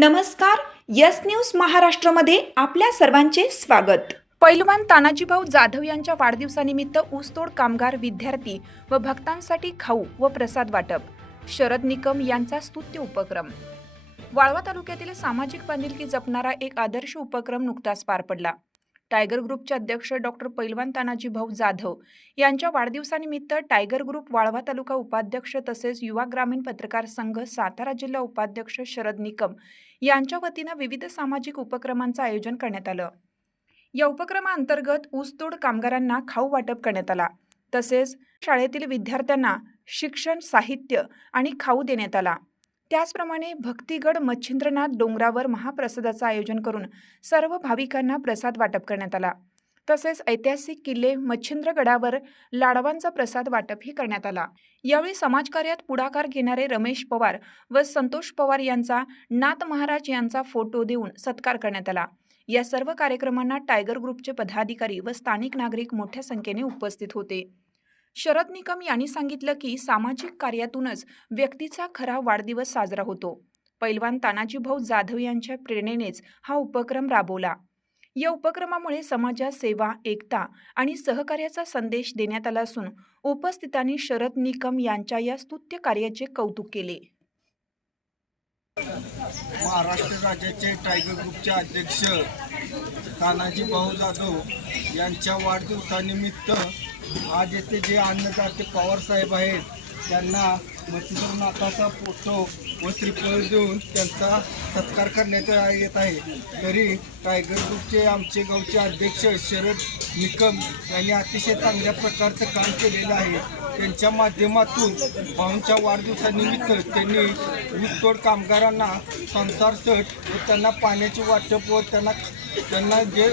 नमस्कार yes news महाराष्ट्रामध्ये आपल्या सर्वांचे स्वागत. पैलवान तानाजीभाऊ जाधव यांच्या वाढदिवसानिमित्त ऊसतोड कामगार विद्यार्थी व भक्तांसाठी खाऊ व प्रसाद वाटप शरद निकम यांचा स्तुत्य उपक्रम. वाळवा तालुक्यातील सामाजिक बांधिलकी जपणारा एक आदर्श उपक्रम नुकताच पार पडला. टायगर ग्रुपचे अध्यक्ष डॉक्टर पैलवान तानाजी भाऊ जाधव यांच्या वाढदिवसानिमित्त टायगर ग्रुप वाळवा तालुका उपाध्यक्ष तसेच युवा ग्रामीण पत्रकार संघ सातारा जिल्हा उपाध्यक्ष शरद निकम यांच्या वतीनं विविध सामाजिक उपक्रमांचं आयोजन करण्यात आलं. या उपक्रमाअंतर्गत ऊसतोड कामगारांना खाऊ वाटप करण्यात आला. तसेच शाळेतील विद्यार्थ्यांना शिक्षण साहित्य आणि खाऊ देण्यात आला. त्याचप्रमाणे भक्तिगड मच्छिंद्रनाथ डोंगरावर महाप्रसादाचं आयोजन करून सर्व भाविकांना प्रसाद वाटप करण्यात आला. तसेच ऐतिहासिक किल्ले मच्छिंद्रगडावर लाडवांचा प्रसाद वाटपही करण्यात आला. यावेळी समाजकार्यात पुढाकार घेणारे रमेश पवार व संतोष पवार यांचा नाथ महाराज यांचा फोटो देऊन सत्कार करण्यात आला. या सर्व कार्यक्रमांना टायगर ग्रुपचे पदाधिकारी व स्थानिक नागरिक मोठ्या संख्येने उपस्थित होते. शरद निकम यांनी सांगितलं की सामाजिक कार्यातूनच व्यक्तीचा खरा वाढदिवस साजरा होतो. पैलवान तानाजी भाऊ जाधव यांच्या प्रेरणेनेच हा उपक्रम राबवला. या उपक्रमामुळे समाजात सेवा एकता आणि सहकार्याचा संदेश देण्यात आला असून उपस्थितांनी शरद निकम यांच्या या स्तुत्य कार्याचे कौतुक केले. महाराष्ट्र राज्याचे टायगर ग्रुपचे अध्यक्ष तानाजी भाऊ जाधव यांच्या वाढदिवसानिमित्त आज येथे जे अन्नदाते पवार साहेब आहेत त्यांना मच्छिंद्रनाथाचा फोटो व श्रीफळ देऊन त्यांचा सत्कार करण्यात येत आहे. तरी टायगर ग्रुपचे आमचे गावचे अध्यक्ष शरद निकम यांनी अतिशय चांगल्या प्रकारचं काम केलेलं आहे. त्यांच्या माध्यमातून भाऊंच्या वाढदिवसानिमित्त त्यांनी ऊसतोड कामगारांना संसारसट व त्यांना पाण्याचे वाटप व त्यांना त्यांना जे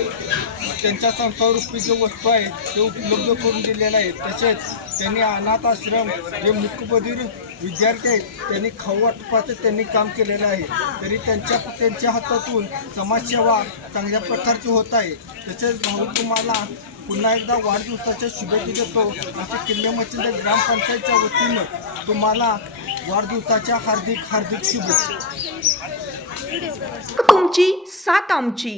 त्यांच्या संस्थारूपी जे वस्तू आहे ते उपलब्ध करून दिलेल्या आहेत. तसेच त्यांनी अनाथ आश्रम जे मुकबधीर विद्यार्थी आहेत त्यांनी खाऊ वाटपाचं त्यांनी काम केलेलं आहे. तरी त्यांच्या त्यांच्या हातातून समाजसेवा चांगल्या प्रकारची होत आहे. तसेच भाऊ तुम्हाला पुन्हा एकदा वाढदिवसाच्या शुभेच्छा देतो. आमच्या किल्ले मच्छिंद्र ग्रामपंचायतच्या वतीनं तुम्हाला वाढदिवसाच्या हार्दिक हार्दिक शुभेच्छा. तुमची सात आमची.